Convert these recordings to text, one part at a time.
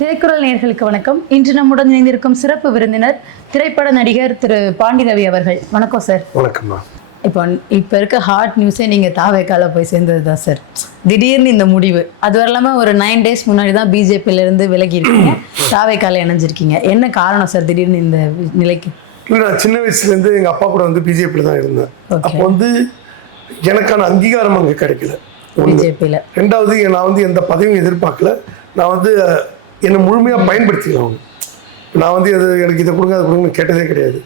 திரைக்குறள் நேயர்களுக்கு வணக்கம். இன்று நம்முடன் இணைந்திருக்கும் சிறப்பு விருந்தினர் திரைப்பட நடிகர் திரு பாண்டி ரவி அவர்கள். வணக்கம் சார். வணக்கம்மா. இப்போ இருக்க ஹாட் நியூஸே நீங்கள் தாவேக்கால போய் சேர்ந்தது தான் சார். திடீர்னு இந்த முடிவு, அது வரலாமல் ஒரு 9 days முன்னாடி தான் பிஜேபியிலேருந்து விலகி இருக்கீங்க, தாவேக்கால இணைஞ்சிருக்கீங்க. என்ன காரணம் சார் திடீர்னு இந்த நிலைக்கு? இல்லை, நான் சின்ன வயசுலேருந்து எங்கள் அப்பா கூட வந்து பிஜேபியில் தான் இருந்தேன். அப்போ வந்து எனக்கான அங்கீகாரம் அங்கே கிடைக்கல பிஜேபியில். ரெண்டாவது, நான் வந்து எந்த பதவியும் எதிர்பார்க்கல. நான் வந்து என்னை முழுமையாக பயன்படுத்திக்கலாம். அவங்க நான் வந்து எனக்கு இதை கொடுங்க அதை கொடுங்கன்னு கேட்டதே கிடையாது.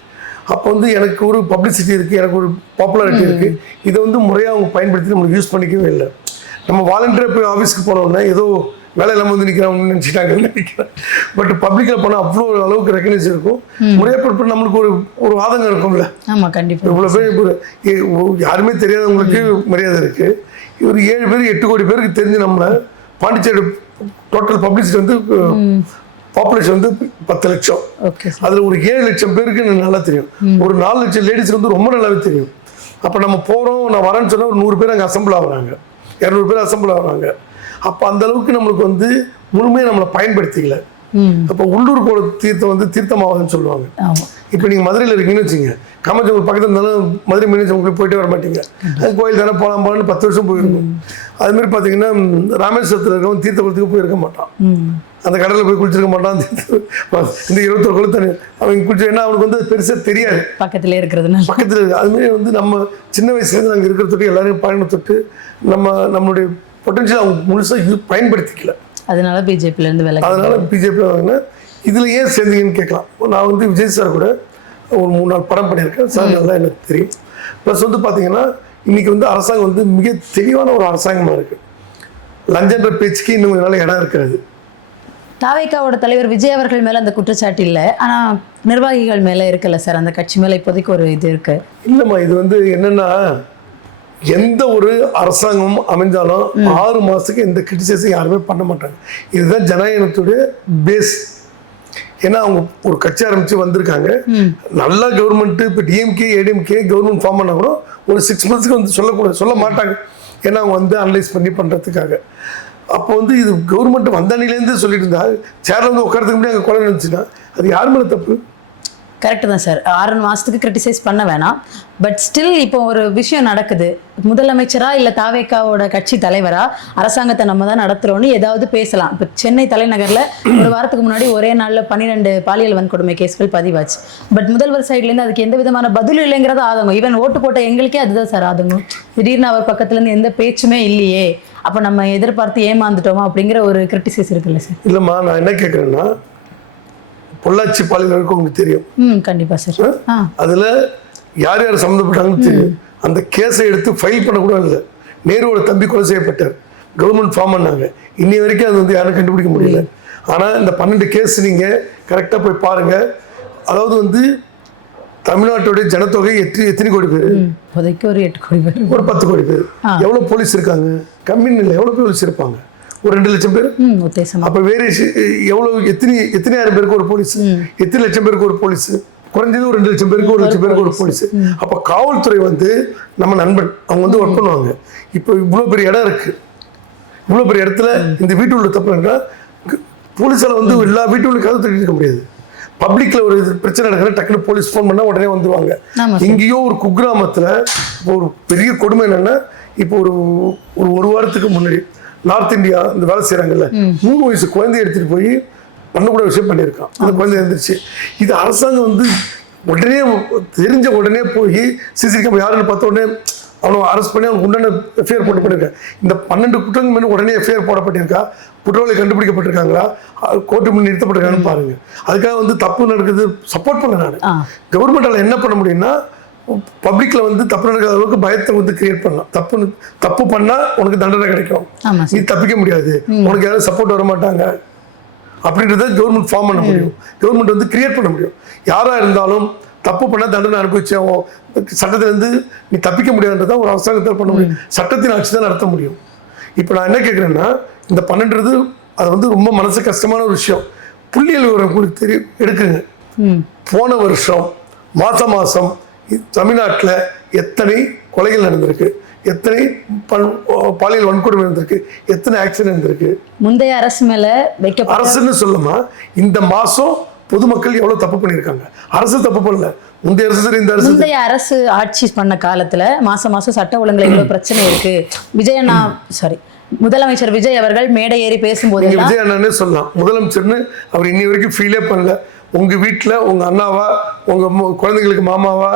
அப்போ வந்து எனக்கு ஒரு பப்ளிசிட்டி இருக்குது, எனக்கு ஒரு பாப்புலாரிட்டி இருக்குது. இதை வந்து முறையாக அவங்க பயன்படுத்தி நம்மளுக்கு யூஸ் பண்ணிக்கவே இல்லை. நம்ம வாலண்டியராக போய் ஆஃபீஸ்க்கு போனோம்னா ஏதோ வேலை இல்லாமல் வந்து நிற்கிறாங்கன்னு நினச்சிட்டாங்கன்னு நினைக்கிறேன். பட் பப்ளிக்கில் போனால் அவ்வளோ அளவுக்கு ரெக்கக்னைஸ் இருக்கும். முறையாக நம்மளுக்கு ஒரு ஆதங்கம் இருக்கும்ல. ஆமாம், கண்டிப்பாக. இவ்வளோ பேர் இப்போ யாருமே தெரியாதவங்களுக்கு மரியாதை இருக்குது. ஒரு 7 பேர் 8 கோடி பேருக்கு தெரிஞ்சு நம்மளை பாண்டிச்சேரி டோட்டல் பப்ளிசிட்டி வந்து பாப்புலேஷன் வந்து 10 லட்சம். அதில் ஒரு 7 லட்சம் பேருக்கு எனக்கு நல்லா தெரியும். ஒரு 4 லட்சம் லேடிஸ் வந்து ரொம்ப நல்லாவே தெரியும். அப்போ நம்ம போகிறோம், நான் வரேன்னு சொன்னால் ஒரு 100 பேர் அங்கே அசம்பிள் ஆகுறாங்க, 200 பேர் அசம்பிள் ஆகுறாங்க. அப்போ அந்த அளவுக்கு நம்மளுக்கு வந்து முழுமையாக நம்மளை பயன்படுத்திக்கல. அப்போ உள்ளூர் போல தீர்த்தம் வந்து தீர்த்தமாவதுன்னு சொல்லுவாங்க. இப்போ நீங்கள் மதுரையில் இருக்கீங்கன்னு வச்சுங்க, காமராஜர் பக்கத்தில் இருந்தாலும் மதுரை மீனட்சி உங்களுக்கு போயிட்டே வர மாட்டீங்க. அது கோயில் தானே போகலாம் 10 வருஷம் போயிருக்கும். அதுமாதிரி பார்த்தீங்கன்னா ராமேஸ்வரத்தில் இருக்கவன் தீர்த்த குளத்துக்கு போயிருக்க மாட்டான், அந்த கடலில் போய் குளிச்சிருக்க மாட்டான். இந்த 21 குளம் தண்ணி அவங்க குளிச்சு என்ன அவனுக்கு வந்து பெருசாக தெரியாது, பக்கத்தில் இருக்கிறதுனால. பக்கத்தில் இருக்குது. அதுமாரி வந்து நம்ம சின்ன வயசுலேருந்து நாங்கள் இருக்கிற தொட்டு எல்லாரையும் பயணத்தொட்டு நம்மளுடைய பொட்டன்ஷியல் அவங்க முழுசாக பயன்படுத்திக்கல. அதனால பிஜேபியிலேருந்து விலகி. அதனால பிஜேபியில் வாங்கினா இதில் ஏன் சேர்ந்தீங்கன்னு கேட்கலாம். நான் வந்து விஜய் சார் கூட ஒரு 3-4 படம் பண்ணியிருக்கேன் சார், நல்லா எனக்கு தெரியும். ப்ளஸ் வந்து பார்த்தீங்கன்னா இன்றைக்கி வந்து அரசாங்கம் வந்து மிக தெளிவான ஒரு அரசாங்கமாக இருக்குது. லஞ்சன்ற பேச்சுக்கு இன்னும் கொஞ்ச நாள் இடம் இருக்கிறது. தாவேக்காவோட தலைவர் விஜய் அவர்கள் மேலே அந்த குற்றச்சாட்டு இல்லை, ஆனால் நிர்வாகிகள் மேலே இருக்குல்ல சார், அந்த கட்சி மேலே இப்போதைக்கு ஒரு இது இருக்கு. இல்லைம்மா, இது வந்து என்னென்னா எந்த ஒரு அரசாங்கமும் அமைஞ்சாலும் 6 மாதத்துக்கு எந்த கிரிட்டிசைஸும் யாருமே பண்ண மாட்டாங்க. இதுதான் ஜனநாயகத்துடைய பேஸ். ஏன்னா அவங்க ஒரு கட்சி ஆரம்பித்து வந்திருக்காங்க, நல்லா கவர்மெண்ட்டு. இப்போ டிஎம்கே ஏடிஎம்கே கவர்மெண்ட் ஃபார்ம் பண்ணால் கூட ஒரு 6 monthsக்கு வந்து சொல்ல மாட்டாங்க. ஏன்னா அவங்க வந்து அனலைஸ் பண்ணி பண்ணுறதுக்காக. அப்போ வந்து இது கவர்மெண்ட் வந்த அணிலேருந்து சொல்லிட்டு இருந்தா, சேரில் வந்து உட்காரத்துக்கு முன்னாடி அங்கே கொலை நினச்சுன்னா அது யார் மேலே தப்பு? கரெக்டு தான் சார். 6 மாதத்துக்கு கிரிட்டிசைஸ் பண்ண வேணாம். பட் ஸ்டில் இப்போ ஒரு விஷயம் நடக்குது, முதலமைச்சரா இல்லை தாவேக்காவோட கட்சி தலைவரா அரசாங்கத்தை நம்ம தான் நடத்துகிறோன்னு ஏதாவது பேசலாம். இப்போ சென்னை தலைநகரில் ஒரு வாரத்துக்கு முன்னாடி ஒரே நாளில் 12 பாலியல் வன்கொடுமை கேஸ்கள் பதிவாச்சு. பட் முதல்வர் சைட்லேருந்து அதுக்கு எந்த விதமான பதிலும் இல்லைங்கிறது ஆதங்கம். ஈவன் ஓட்டு போட்ட எங்களுக்கே அதுதான் சார் ஆதங்கம். திடீர்னு அவர் பக்கத்துலேருந்து எந்த பேச்சுமே இல்லையே, அப்போ நம்ம எதிர்பார்த்து ஏமாந்துட்டோமா அப்படிங்கிற ஒரு கிரிட்டிசைஸ் இருக்குல்ல சார்? இல்லைம்மா, நான் என்ன கேட்குறேன்னா, பொள்ளாச்சி பாலியல் உங்களுக்கு தெரியும். கண்டிப்பா சார். அதுல யார் யார் சம்மந்தப்பட்டாங்கன்னு தெரியும். அந்த கேஸை எடுத்து ஃபைல் பண்ணக்கூட இல்லை. நேருவோட தம்பி கொலை செய்யப்பட்டார், கவர்மெண்ட் ஃபார்ம் பண்ணாங்க. இன்னி வரைக்கும் அது வந்து யாரும் கண்டுபிடிக்க முடியல. ஆனால் இந்த 12 கேஸ் நீங்கள் கரெக்டாக போய் பாருங்க. அதாவது வந்து தமிழ்நாட்டுடைய ஜனத்தொகை எத்தனை கோடி பேர்? ஒரு 8 கோடி பேர், ஒரு 10 கோடி பேர். எவ்வளோ போலீஸ் இருக்காங்க? கம்மின்னு இல்லை, எவ்வளோ போலீஸ் இருப்பாங்க? ஒரு 2 லட்சம் பேர். அப்ப வேற எவ்வளவு எத்தனை ஆயிரம் பேருக்கு ஒரு போலீஸ், எத்தனை லட்சம் பேருக்கு ஒரு போலீஸ்? குறைஞ்சது ஒரு 2 லட்சம் பேருக்கு 1 லட்சம் பேருக்கு ஒரு போலீஸ். அப்ப காவல்துறை வந்து நம்ம நண்பன், அவங்க வந்து ஒர்க் பண்ணுவாங்க. இப்போ இவ்வளவு பெரிய இடம் இருக்கு, இவ்வளவு பெரிய இடத்துல இந்த வீட்டு உள்ள தப்புனா போலீஸால வந்து எல்லா வீட்டு உள்ள கதவு தட்டி இருக்க முடியாது. பப்ளிக்ல ஒரு பிரச்சனை நடக்கிற டக்குனு போலீஸ் ஃபோன் பண்ணா உடனே வந்துருவாங்க. இங்கேயோ ஒரு குக்கிராமத்துல ஒரு பெரிய கொடுமை என்னன்னா, இப்போ ஒரு வாரத்துக்கு முன்னாடி நார்த் இந்தியா இந்த வேலை செய்கிறாங்கல்ல, 3 வயசு குழந்தைய எடுத்துகிட்டு போய் பண்ணக்கூட விஷயம் பண்ணியிருக்கான். அந்த குழந்தை எழுந்திரிச்சு. இது அரசாங்கம் வந்து உடனே தெரிஞ்ச உடனே போய் சிசிடிவி கேமரா யாருன்னு பார்த்த உடனே அவனை அரெஸ்ட் பண்ணி அவனுக்கு உண்டான எஃப்ஐஆர் போட்டு பண்ணியிருக்கேன். இந்த 12 குற்றங்கள் மேலே உடனே எஃப்ஐஆர் போடப்பட்டிருக்கா, குற்றவாளி கண்டுபிடிக்கப்பட்டிருக்காங்களா, கோர்ட்டு முன் நிறுத்தப்பட்டிருக்கான்னு பாருங்க. அதுக்காக வந்து தப்பு நடக்குது சப்போர்ட் பண்ண நான். கவர்மெண்டால் என்ன பண்ண முடியும்னா, பப்ளிக்ல வந்து தப்பு நடக்காத அளவுக்கு பயத்தை வந்து கிரியேட் பண்ணலாம். தப்பு பண்ணா உனக்கு தண்டனை கிடைக்கும், நீ தப்பிக்க முடியாது, உனக்கு யாரும் சப்போர்ட் வர மாட்டாங்க அப்படின்றத கவர்மெண்ட் ஃபார்ம் பண்ண முடியும். கவர்மெண்ட் வந்து கிரியேட் பண்ண முடியும். யாரா இருந்தாலும் தப்பு பண்ண தண்டனை அனுபவிச்சோம், சட்டத்திலிருந்து நீ தப்பிக்க முடியாதுன்றத ஒரு அரசாங்கத்தால் பண்ண முடியும். சட்டத்தின் ஆட்சி தான் நடத்த முடியும். இப்போ நான் என்ன கேட்குறேன்னா, இந்த 12 அது வந்து ரொம்ப மனசு கஷ்டமான ஒரு விஷயம். புள்ளியல் விவரம் உங்களுக்கு தெரியும், எடுக்குங்க. போன வருஷம் மாசம் தமிழ்நாட்டில் எத்தனை கொலைகள் நடந்திருக்கு, எத்தனை பாலியல் வன்கொடுமை இருந்திருக்கு, எத்தனை ஆக்சிடென்ட் இருந்திருக்கு. முந்தைய அரசு மேல வைக்க அரசுன்னு சொல்லுமா, இந்த மாசம் பொதுமக்கள் எவ்வளவு தப்பு பண்ணியிருக்காங்க. அரசு தப்பு பண்ணல, முந்தைய அரசு சரி, இந்த அரசு. முந்தைய அரசு ஆட்சி பண்ண காலத்துல மாசம் சட்ட ஒழுங்குல இவ்வளவு பிரச்சனை இருக்கு. முதலமைச்சர் விஜய் அவர்கள் மேடை ஏறி பேசும்போது விஜய் அண்ணானே சொல்லலாம், முதலமைச்சர்னு அவர் இன்னி வரைக்கும் ஃபீலே பண்ணல. உங்க வீட்டுல உங்க அண்ணாவா, உங்க குழந்தைங்களுக்கு மாமாவா,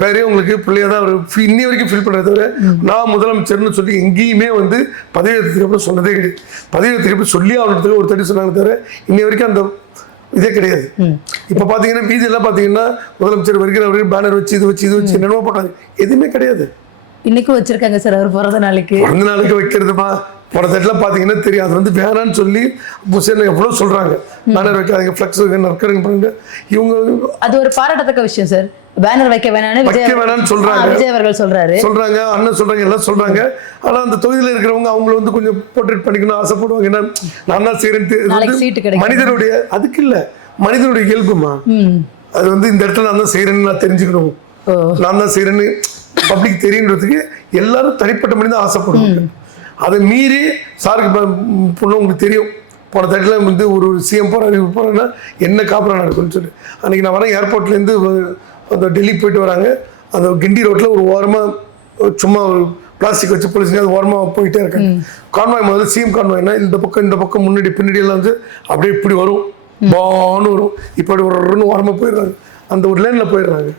பேரே உங்களுக்கு பிள்ளையா தான் அவர் இன்னி வரைக்கும் ஃபீல் பண்றத தவிர நான் முதலமைச்சர்னு சொல்லி எங்கேயுமே வந்து பதவி ஏற்றதுக்கு அப்புறம் சொன்னதே கிடையாது. பதவி ஏற்றதுக்கு அப்புறம் சொல்லி அவனுக்கு ஒரு தடி சொன்னாங்க தவிர இன்னி வரைக்கும் அந்த இதே கிடையாது. இப்ப பாத்தீங்கன்னா வீதி எல்லாம் பாத்தீங்கன்னா முதலமைச்சர் வருகிற பேனர் வச்சு இது வச்சு என்னென்னமோ போட்டாங்க, எதுவுமே கிடையாது. இன்னைக்கும் வச்சிருக்காங்க சார் அவர் பிறந்த நாளைக்கு வைக்கிறதுமா. போன தட்டில் பார்த்தீங்கன்னா தெரியும், அது வந்து வேணான்னு சொல்லி எவ்வளோ சொல்றாங்க, பேனர் வைக்காதீங்க, ஃப்ளக்ஸ் நற்கருங்க பண்ணுங்க. இவங்க அது ஒரு பாராட்டத்தக்க விஷயம் சார். பேனர் வைக்க வேணாம்னு சொல்றாங்க, விஜய் அவர்கள் சொல்றாங்க, அண்ணன் சொல்றாங்க, எல்லாம் சொல்றாங்க. ஆனா அந்த தொகுதியில் இருக்கிறவங்க அவங்கள வந்து கொஞ்சம் போர்ட்ரேட் பண்ணிக்கணும் ஆசைப்படுவாங்க. ஏன்னா நான் தான் செய்யறேன், மனிதனுடைய அதுக்கு இல்ல, மனிதனுடைய இயல்புமா. அது வந்து இந்த இடத்துல நான் தான் செய்யறேன்னு நான் தெரிஞ்சுக்கணும், நான் தான் செய்யறேன்னு பப்ளிக் தெரியுன்றதுக்கு எல்லாரும் தனிப்பட்ட மனித ஆசைப்படுவாங்க. அதை மீறி சாருக்கு உங்களுக்கு தெரியும், போன தட்டில் வந்து ஒரு சிஎம் போறேன்னா என்ன காப்பரா நடக்கும்னு சொல்லி. அன்னைக்கு நான் வரேன் ஏர்போர்ட்லேருந்து அந்த டெல்லிக்கு போயிட்டு வராங்க. அந்த கிண்டி ரோட்டில் ஒரு ஓரமாக சும்மா ஒரு பிளாஸ்டிக் வச்சு போலீஸுங்க அது ஓரமாக போயிட்டே இருக்காங்க. கான்வாய் முதல்ல சிஎம் கான்வாய்னா இந்த பக்கம் முன்னாடி பின்னாடி எல்லாம் வந்து அப்படியே இப்படி வரும், பான்னு வரும், இப்படி ஒரு ஓரமாக போயிடுறாங்க, அந்த ஒரு லைனில் போயிடுறாங்க.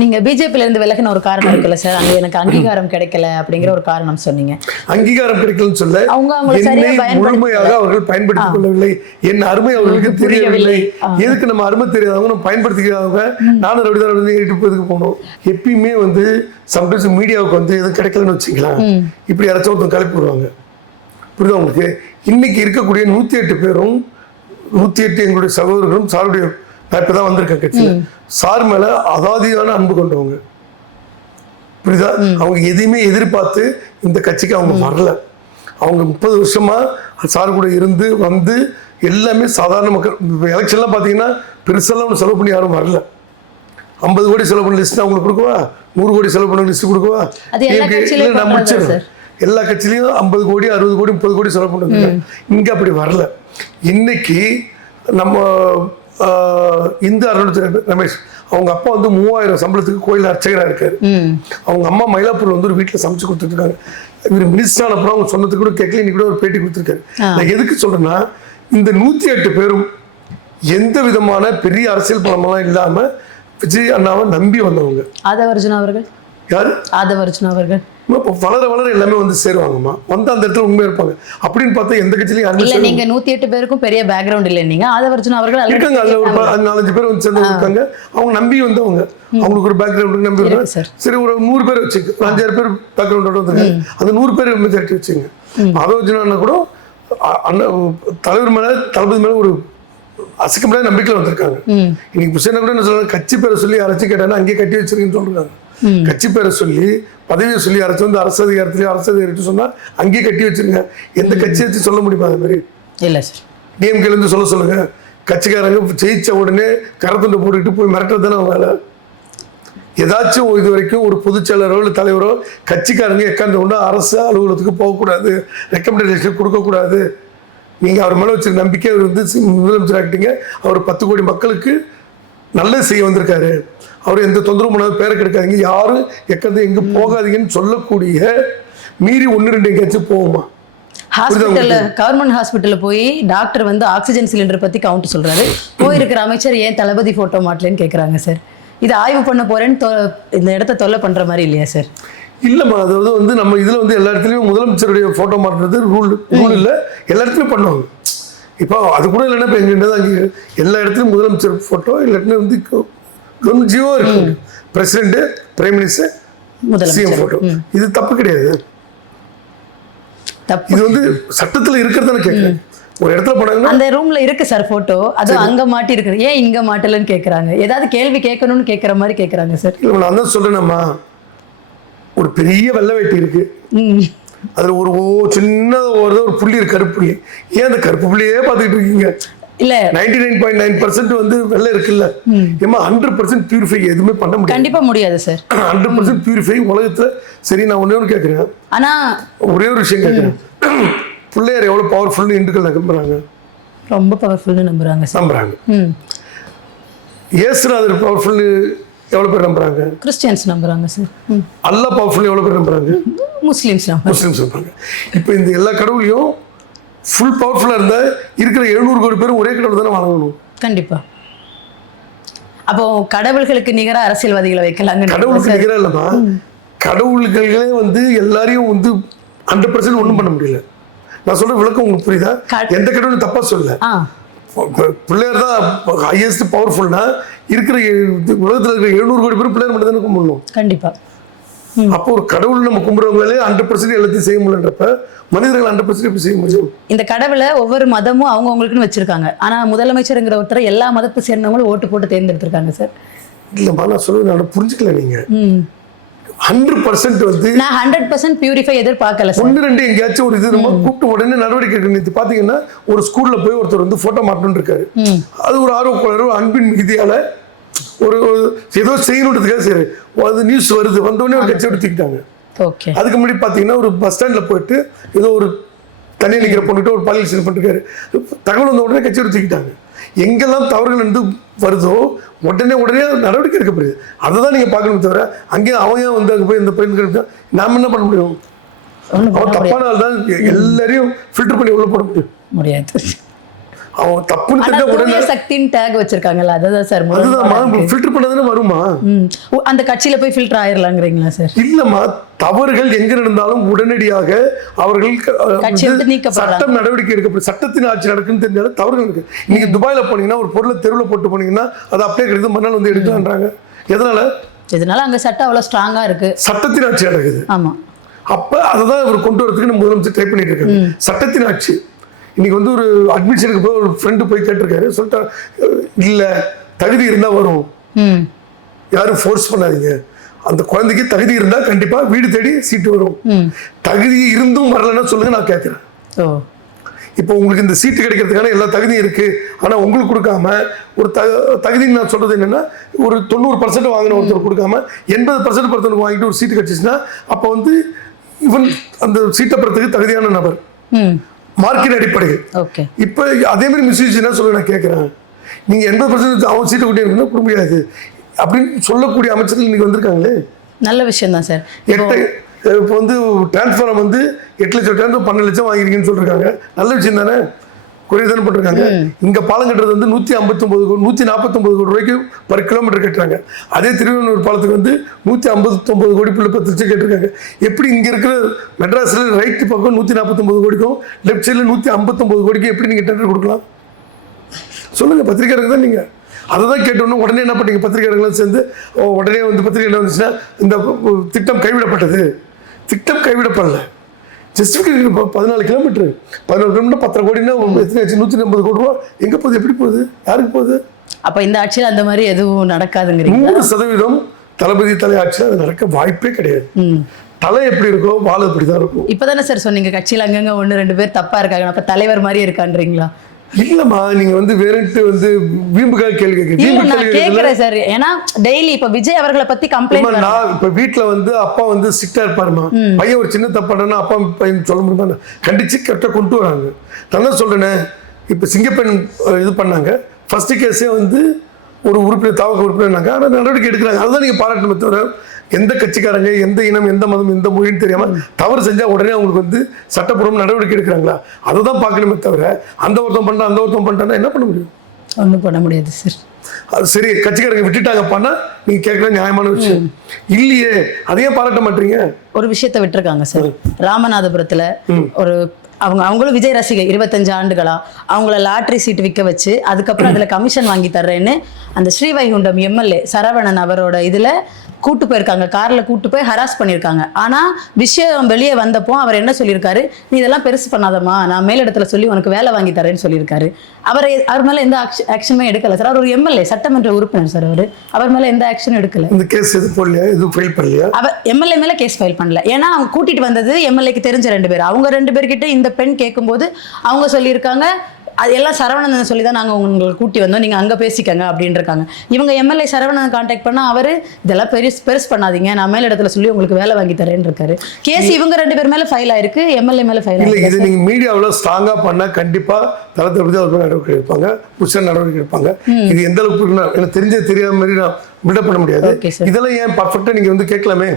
நீங்க பிஜேபியில இருந்து விலகின ஒரு காரணம் இருக்குல்ல சார், அங்க எனக்கு அங்கீகாரம் கிடைக்கல அப்படிங்கிற ஒரு காரணம் சொன்னீங்க. அங்கீகாரம் கிடைக்கலன்னு சொல்ல, முழுமையாக அவர்கள் பயன்படுத்திக் கொள்ளவில்லை, என் அருமை அவர்களுக்கு தெரியவில்லை. எதுக்கு நம்ம அருமை தெரியாதவங்க நம்ம பயன்படுத்திக்கிறவங்க, நானும் ரவிதாரன் ஏறிட்டு போறதுக்கு போனோம். எப்பயுமே வந்து சம்டைம்ஸ் மீடியாவுக்கு வந்து எதுவும் கிடைக்கலன்னு வச்சுக்கலாம், இப்படி யாராச்சும் ஒருத்தர் கிளப்பி விடுவாங்க. புரியுதா உங்களுக்கு? இன்னைக்கு இருக்கக்கூடிய 108 பேரும் 108 எங்களுடைய சகோதரர்களும் சாருடைய, நான் இப்பதான் வந்திருக்கேன் கட்சியில், சார் மேல அதாதியான அன்பு கொண்டவங்க. புரியுதா? அவங்க எதையுமே எதிர்பார்த்து இந்த கட்சிக்கு அவங்க வரல. அவங்க 30 வருஷமா சார் கூட இருந்து வந்து எல்லாமே சாதாரண மக்கள். எலெக்ஷன்லாம் பாத்தீங்கன்னா பெருசெல்லாம் ஒன்று செலவு பண்ணி யாரும் வரல. 50 கோடி செலவு பண்ண லிஸ்ட் அவங்களுக்கு கொடுக்குவா, 100 கோடி செலவு பண்ண லிஸ்ட் கொடுக்குவா, நான் முடிச்சிருவேன். எல்லா கட்சியிலையும் 50 கோடி 60 கோடி 30 கோடி செலவு பண்ணுவாங்க. இங்க அப்படி வரல. இன்னைக்கு நம்ம இந்து அருணாச்சல ரமேஷ், அவங்க அப்பா வந்து 3000 சம்பளத்துக்கு கோயில் அர்ச்சகரா இருக்காரு. அவங்க அம்மா மயிலாப்பூர்ல வந்து ஒரு வீட்டுல சமைச்சு கொடுத்துட்டு இருக்காங்க. இவர் மினிஸ்டர் ஆனப்பறம் அவங்க சொன்னதுக்கு கூட கேட்கல, இன்னைக்கு கூட ஒரு பேட்டி கொடுத்துருக்காரு. நான் எதுக்கு சொல்றேன்னா, இந்த 108 பேரும் எந்த விதமான பெரிய அரசியல் பலமெல்லாம் இல்லாம விஜய் அண்ணாவை நம்பி வந்தவங்க. ஆதவர்ஜுனா அவர்கள் யாரு? ஆதவர்ஜுனா அவர்கள் வளர வளர எல்லாமே வந்து சேருவாங்கம்மா, வந்து அந்த இடத்துல உண்மையா இருப்பாங்க. அப்படின்னு பார்த்தா எந்த கட்சியிலையும் யாருமே இல்ல. நீங்க 108 பேருக்கும் பெரிய பேக்ரவுண்ட் இல்ல, நீங்க ஆதவர்ஜுனா அவர்கள் இருக்காங்க, அதுல ஒரு 4-5 பேர் வந்து சேர்ந்து இருக்காங்க. அவங்க நம்பி வந்தவங்க, அவங்களுக்கு ஒரு பேக்ரவுண்ட் நம்பி இருக்காங்க. சரி, ஒரு 100 பேர் வச்சுங்க, 5,000 பேர் பேக்ரவுண்டோட வந்துருக்காங்க. அந்த 100 பேர் மெஜாரிட்டி வச்சுங்க. ஆதவர்ஜுனா கூட தலைவர் மேல தளபதி மேல ஒரு அசைக்க முடியாத நம்பிக்கையில் வந்திருக்காங்க. இன்னைக்கு புஷேனா கூட என்ன சொல்றாங்க, கட்சி பேரை சொல்லி யாராச்சும் கேட்டாங்கன்னா அங்கேயே கட்டி வச்சிருக்கேன்னு சொல்றாங்க. கட்சி பேரை சொல்லி பதவியை சொல்லி யாராச்சும் வந்து அரசு அதிகாரத்திலேயே சொன்னா அங்கேயே கட்டி வச்சிருங்க. எந்த கட்சியை வச்சு சொல்ல முடியுமா அது மாதிரி? இல்ல சார், டிஎம்கேல இருந்து சொல்லுங்க. கட்சிக்காரங்க ஜெயிச்ச உடனே கரத்துண்டு போட்டுக்கிட்டு போய் மிரட்டுறது தானே அவங்க வேலை. ஏதாச்சும் இது வரைக்கும் ஒரு பொதுச் செயலரோ இல்லை தலைவரோ கட்சிக்காரங்க எக்காந்து கொண்டு அரசு அலுவலகத்துக்கு போகக்கூடாது, ரெக்கமெண்டேஷன் கொடுக்கக்கூடாது. நீங்கள் அவர் மேலே வச்சிருக்க நம்பிக்கை, அவர் வந்து முதலமைச்சர் ஆகிட்டீங்க, அவர் 10 கோடி மக்களுக்கு நல்லது செய்ய வந்திருக்காரு, அவர் எந்த தொந்தரவு பண்ணாத பேரை கெடுக்காதீங்க, யாரும் எக்கந்து எங்கே போகாதீங்கன்னு சொல்லக்கூடிய மீறி 1-2 எங்கேயாச்சும் போகுமா? ஹாஸ்பிட்டல்ல, கவர்மெண்ட் ஹாஸ்பிட்டல்ல போய் டாக்டர் வந்து ஆக்சிஜன் சிலிண்டர் பத்தி கவுண்ட் சொல்றாரு, போயிருக்கிற அமைச்சர் ஏன் தளபதி போட்டோ மாட்டலன்னு கேட்குறாங்க சார். இது ஆய்வு பண்ண போறேன்னு இந்த இடத்த தொல்லை பண்ற மாதிரி இல்லையா சார்? இல்லைம்மா, அதாவது வந்து நம்ம இதில் வந்து எல்லா இடத்துலையும் முதலமைச்சருடைய ஃபோட்டோ மாட்டுறது ரூல் இல்லை, எல்லா இடத்துலையும் பண்ணுவாங்க. இப்போ அது கூட இல்லைன்னா இப்போ எங்கிட்ட அங்கே எல்லா இடத்துலையும் முதலமைச்சர் ஃபோட்டோ இல்லாட்டினா வந்து கொஞ்சம் இருக்கு, president, prime minister, CM photo. இது தப்பு கிடையாது, இது வந்து சட்டத்தில் இருக்கிறதான கேட்குறேன். ஒரு இடத்துல போனாங்கன்னா அந்த ரூம்ல இருக்கு சார் போட்டோ, அது அங்க மாட்டி இருக்கு, ஏன் இங்க மாட்டலன்னு கேட்குறாங்க. ஏதாவது கேள்வி கேட்கணும்னு கேட்குற மாதிரி கேட்குறாங்க சார். இல்லை, நான் தான் சொல்றேனம்மா, ஒரு பெரிய வெள்ளை வேட்டி இருக்கு, அதுல ஒரு சின்ன ஒரு புள்ளி இருக்கு, கருப்பு புள்ளி. ஏன் அந்த கருப்பு புள்ளியே பார்த்துக்கிட்டு இருக்கீங்க? இல்ல 99.9% வந்து வெள்ளை இருக்குல்ல, ஏமா 100% பியூரிஃபை எதுவுமே பண்ண முடியாது. கண்டிப்பா முடியாது சார். 100% பியூரிஃபை உலகத்துல. சரி, நான் ஒண்ணே ஒன்று கேட்குறேன். ஆனா ஒரே ஒரு விஷயம் கேட்குறேன். பிள்ளையார் எவ்வளவு பவர்ஃபுல்னு இந்துக்கள் நம்புறாங்க? ரொம்ப பவர்ஃபுல்னு நம்புறாங்க சார். நம்புறாங்க. இயேசுநாதர் பவர்ஃபுல்னு எவ்வளவு பேர் நம்புறாங்க? கிறிஸ்டியன்ஸ் நம்புறாங்க சார். அல்லாஹ் பவர்ஃபுல் எவ்வளவு பேர் நம்புறாங்க? முஸ்லிம்ஸ் நம்புறாங்க. இப்போ இந்த எல்லா கடவுளையும் ஃபுல் பவர்ஃபுல்லா இருந்தா இருக்கிற 700 கோடி பேரும் ஒரே கடவுள் தானே வணங்கணும். கண்டிப்பா. அப்போ கடவுள்களுக்கு நிகரா அரசியல்வாதிகளை வைக்கலாங்க. கடவுளுக்கு நிகரா இல்லமா, கடவுள்களே வந்து எல்லாரையும் வந்து 100% ஒண்ணும் பண்ண முடியல. நான் சொல்ற விளக்கம் உங்களுக்கு புரியுதா? எந்த கடவுளும் தப்பா சொல்லல. பிள்ளையார் தான் ஹையஸ்ட் பவர்ஃபுல்னா இருக்கிற உலகத்துல இருக்கிற 700 கோடி பேர் பிள்ளையார் மட்டும் தானே கும்பிடணும். கண்டிப்பா. அப்போ ஒரு கடவுள் நம்ம கும்பிடுறவங்களே 100% எல்லாத்தையும் செய்ய முடியலன்றப்ப மனிதர்கள் 100% எப்படி செய்ய முடியும்? இந்த கடவுளை ஒவ்வொரு மதமும் அவங்கவுங்களுக்குன்னு வச்சிருக்காங்க. ஆனா முதலமைச்சருங்கிற ஒருத்தர் எல்லா மதத்தை சேர்ந்தவங்களும் ஓட்டு போட்டு தேர்ந்தெடுத்திருக்காங்க சார். இல்லம்மா, நான் சொல்லுவேன், நான் புரிஞ்சுக்கல. நீங்க 100% வந்து நான் 100% பியூரிஃபை எதிர்பார்க்கல சார். 1-2 எங்கேயாச்சும் ஒரு இது நம்ம கூப்பிட்டு உடனே நடவடிக்கை எடுக்கணும். பாத்தீங்கன்னா ஒரு ஸ்கூல்ல போய் ஒருத்தர் வந்து போட்டோ மாட்டணும்னு இருக்காரு. அது ஒரு ஆர்வம் அன்பின் மிகுதியால ஒரு ஏதோ செய்யணுன்றதுக்காக சரி அது நியூஸ் வருது, வந்தோடனே ஒரு கட்சி எடுத்துக்கிட்டாங்க. அதுக்கு முன்னாடி பாத்தீங்கன்னா ஒரு பஸ் ஸ்டாண்ட்ல போயிட்டு ஏதோ ஒரு தனியாக நிற்கிற பொண்ணுகிட்ட ஒரு பாலியல் சீன் பண்ணிருக்காரு. தகவல் வந்த உடனே கட்சி எடுத்துக்கிட்டாங்க. எங்கெல்லாம் தவறுகள் வந்து வருதோ உடனே நடவடிக்கை எடுக்கப்படுது. அதை தான் நீங்க பார்க்கணும். தவிர அங்கே அவங்க வந்து அங்கே போய் இந்த பையன் நாம என்ன பண்ண முடியும்? அவன் தப்பான ஆள் தான் எல்லாரையும் ஃபில்டர் பண்ணி உள்ள போட முடியாது. அவன் தப்புன்னு தெரிஞ்ச உடனே சக்தின் டேக் வச்சிருக்காங்கல்ல, அதுதான் சார். அதுதான் ஃபில்டர் பண்ணதானே வருமா? அந்த கட்சியில போய் ஃபில்டர் ஆயிரலாங்கிறீங்களா சார்? இல்லம்மா, தவறுகள் எங்க நடந்தாலும் உடனடியாக அவர்கள் சட்டம் நடவடிக்கை எடுக்கப்படும். சட்டத்தின் ஆட்சி நடக்குன்னு தெரிஞ்சாலும் தவறுகள் இருக்கு. நீங்க துபாயில போனீங்கன்னா ஒரு பொருளை தெருவில் போட்டு போனீங்கன்னா அது அப்படியே கிடையாது, மறுநாள் வந்து எடுக்கலான்றாங்க. எதனால அங்க சட்டம் அவ்வளவு ஸ்ட்ராங்கா இருக்கு. சட்டத்தின் ஆட்சி நடக்குது. ஆமா. அப்ப அதுதான் இவர் கொண்டு வரதுக்கு முதலமைச்சர் ட்ரை பண்ணிட்டு இருக்காங்க. சட்டத்தின் ஆட்சி. இன்னைக்கு வந்து ஒரு அட்மிஷனுக்கு போய் ஒரு ஃப்ரெண்டு போய் கேட்டிருக்காரு. சொல்லிட்டா இல்ல தகுதி இருந்தா வரும், யாரும் ஃபோர்ஸ் பண்ணாதீங்க, அந்த குழந்தைக்கு தகுதி இருந்தா கண்டிப்பா வீடு தேடி சீட்டு வரும். தகுதி இருந்தும் வரலன்னா சொல்லுங்க, நான் கேட்கிறேன். இப்போ உங்களுக்கு இந்த சீட்டு கிடைக்கிறதுக்கான எல்லா தகுதியும் இருக்கு, ஆனா உங்களுக்கு கொடுக்காம ஒரு தகுதின்னு நான் சொல்றது என்னன்னா ஒரு 90% வாங்கின ஒருத்தர் கொடுக்காம 80% வாங்கிட்டு ஒரு சீட்டு கிடைச்சிச்சுன்னா அப்போ வந்து இவன் அந்த சீட்டை பெறத்துக்கு தகுதியான நபர் மார்க்கின் அடிப்படையில். இப்ப அதே மாதிரி மிஸ்யூஸ் என்ன சொல்ல நான் கேட்கிறேன். நீங்க 80% அவன் சீட்டை கூட்டி இருக்குன்னா கொடுக்க முடியாது அப்படின்னு சொல்லக்கூடிய அமைச்சர்கள் இன்னைக்கு வந்திருக்காங்களே. நல்ல விஷயம் தான் சார். இப்போ வந்து டிரான்ஸ்ஃபார்ம் வந்து 8 லட்சம் டிரான்ஸ்ஃபார்ம் 12 லட்சம் வாங்கிருக்கீங்கன்னு சொல்லிருக்காங்க. நல்ல விஷயம் தானே, குறைதானே போட்டிருக்காங்க. இங்க பாலம் கட்டுறது வந்து 149 கோடி ரூபாய்க்கு பர் கிலோமீட்டர் கட்டுறாங்க. அதே திருவண்ணூர் பாலத்துக்கு வந்து 159 கோடி பிள்ளை 10 லட்சம் கேட்டிருக்காங்க. எப்படி இங்க இருக்கிற மெட்ராஸ்ல ரைட் பக்கம் 149 கோடிக்கும் லெஃப்ட் சைட்ல 159 கோடிக்கும் எப்படி நீங்க டெண்டர் கொடுக்கலாம் சொல்லுங்க? பத்திரிகையாளர்கள் தான் நீங்க. அதை தான் கேட்டோன்னு உடனே என்ன பண்ணீங்க? பத்திரிகையாளர்களும் சேர்ந்து உடனே வந்து பத்திரிகை என்ன வந்துச்சுன்னா இந்த திட்டம் கைவிடப்பட்டது. திட்டம் கைவிடப்படல. ஜஸ்டிஃபிகேஷன் 14 கிலோமீட்டர் 10 கோடினா எத்தனை ஆச்சு? 150 கோடி ரூபா. எங்க போகுது? எப்படி போகுது? யாருக்கு போகுது? அப்ப இந்த ஆட்சியில் அந்த மாதிரி எதுவும் நடக்காதுங்கிறீங்க? 100% தளபதி தலை ஆட்சியில் அது நடக்க வாய்ப்பே கிடையாது. தலை எப்படி இருக்கோ வாழ அப்படிதான் இருக்கும். இப்பதானே சார் சொன்னீங்க கட்சியில் அங்கங்க 1-2 பேர் தப்பா இருக்காங்க, அப்ப தலைவர் மாதிரி இருக்கான்றீங்களா? இல்லம்மா, நீங்க வந்து வேறட்டு வந்து வீம்புக்காக கேள்வி கேட்கிறேன் சார். ஏன்னா டெய்லி இப்ப விஜய் அவர்களை பத்தி கம்ப்ளைண்ட். நான் இப்ப வீட்டுல வந்து அப்பா வந்து ஸ்ட்ரிக்டா இருப்பாருமா, பையன் ஒரு சின்ன தப்பானா அப்பா பையன் சொல்ல முடியுமா? கண்டிச்சு கரெக்டா கொண்டு வராங்க. நான் சொல்றேனே, இப்ப சிங்கப்பெண் இது பண்ணாங்க. ஃபர்ஸ்ட் கேஸே வந்து ஒரு உறுப்பினர் தாவக உறுப்பினர்னாங்க, ஆனா நடவடிக்கை எடுக்கிறாங்க. அதுதான் நீங்க பாராட்டணும். தவிர எந்த கட்சிக்காரங்க எந்த இனம் எந்த மதம் எந்த மொழின்னு தெரியாம தவறு செஞ்சா உடனே அவங்களுக்கு வந்து சட்டப்பூர்வம் நடவடிக்கை எடுக்கிறாங்களா அதை தான் பார்க்கணுமே தவிர அந்த ஒருத்தம் பண்ணிட்டான்னா என்ன பண்ண முடியும்? ஒன்றும் பண்ண முடியாது சார். அது சரி, கட்சிக்காரங்க விட்டுட்டாங்கப்பான்னா நீங்க கேட்கற நியாயமான விஷயம் இல்லையே, அதையே பாராட்ட மாட்டீங்க. ஒரு விஷயத்த விட்டுருக்காங்க சார். ராமநாதபுரத்துல ஒரு அவங்களும் விஜய் ரசிகை 25 ஆண்டுகளா அவங்கள லாட்ரி சீட்டு விற்க வச்சு அதுக்கப்புறம் அதுல கமிஷன் வாங்கி தர்றேன்னு அந்த ஸ்ரீவைகுண்டம் எம்எல்ஏ சரவணன் அவரோட இதுல கூட்டு போயிருக்காங்க. கார்ல கூட்டு போய் ஹராஸ் பண்ணியிருக்காங்க. ஆனா விஷயம் வெளியே வந்தப்போ அவர் என்ன சொல்லியிருக்காரு? நீ இதெல்லாம் பெருசு பண்ணாதம்மா, நான் மேலிடத்துல சொல்லி உனக்கு வேலை வாங்கி தரேன்னு சொல்லியிருக்காரு. அவர் மேல எந்த ஆக்ஷனுமே எடுக்கல சார். அவர் ஒரு எம்எல்ஏ சட்டமன்ற உறுப்பினர் சார். அவர் மேல எந்த ஆக்ஷனும் எடுக்கல. இந்த கேஸ் எது போடலையா? எது ஃபைல் பண்ணலையா? அவர் எம்எல்ஏ மேல கேஸ் ஃபைல் பண்ணல. ஏன்னா அவங்க கூட்டிட்டு வந்தது எம்எல்ஏக்கு தெரிஞ்ச 2 பேர். அவங்க 2 பேர்கிட்ட இந்த பெண் கேட்கும்போது அவங்க சொல்லியிருக்காங்க அது எல்லாம் சரவணன் சொல்லி தான் நாங்கள் உங்களுக்கு கூட்டி வந்தோம், நீங்கள் அங்கே பேசிக்கங்க அப்படின்னு இருக்காங்க. இவங்க எம்எல்ஏ சரவணன் கான்டாக்ட் பண்ணால் அவர் இதெல்லாம் பெருசு பண்ணாதீங்க, நான் மேல் இடத்துல சொல்லி உங்களுக்கு வேலை வாங்கி தரேன்னு இருக்காரு. கேஸ் இவங்க 2 பேர் மேலே ஃபைல் ஆயிருக்கு, எம்எல்ஏ மேலே ஃபைல் இல்லை. ஆயிருக்கு. இது நீங்கள் மீடியாவில் ஸ்ட்ராங்காக பண்ணால் கண்டிப்பாக தளத்தை அவர் நடவடிக்கை எடுப்பாங்க, புதுசாக நடவடிக்கை எடுப்பாங்க. இது எந்த அளவுக்கு எனக்கு தெரியாத மாதிரி நான் பில்டப் பண்ண முடியாது. இதெல்லாம் ஏன் பர்ஃபெக்டாக நீங்கள் வந்து கேட்கலாமே,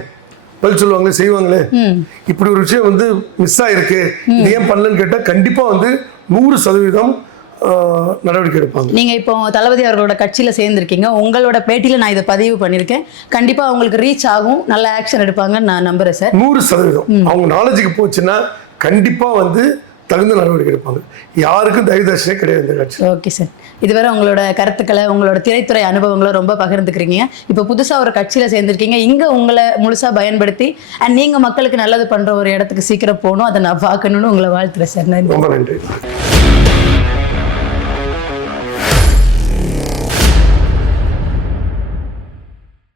பதில் சொல்லுவாங்களே, செய்வாங்களே. இப்படி ஒரு விஷயம் வந்து மிஸ் ஆயிருக்கு, இது ஏன் பண்ணலன்னு கேட்டால் கண்டிப்பாக வந்து 100% நடவடிக்கை எடுப்பாங்க. நீங்க இப்போ தளபதி அவர்களோட கட்சியில சேர்ந்திருக்கீங்க, உங்களோட பேட்டியில நான் இதை பதிவு பண்ணியிருக்கேன். கண்டிப்பா அவங்களுக்கு ரீச் ஆகும், நல்ல ஆக்ஷன் எடுப்பாங்கன்னு நான் நம்புறேன் சார். 100% அவங்க நாலேஜுக்கு போச்சுன்னா கண்டிப்பா வந்து தகுந்த நடவடிக்கை எடுப்பாங்க. யாருக்கும் தயவுதாட்சணே கிடையாது இந்த கட்சி. ஓகே சார், இதுவரை உங்களோட கருத்துக்களை, உங்களோட திரைத்துறை அனுபவங்களை ரொம்ப பகிர்ந்துக்கிறீங்க. இப்போ புதுசா ஒரு கட்சியில சேர்ந்திருக்கீங்க, இங்க உங்களை முழுசா பயன்படுத்தி அண்ட் நீங்க மக்களுக்கு நல்லது பண்ற ஒரு இடத்துக்கு சீக்கிரம் போகணும், அதை நான் பார்க்கணும்னு உங்களை வாழ்த்துறேன் சார். ரொம்ப நன்றி.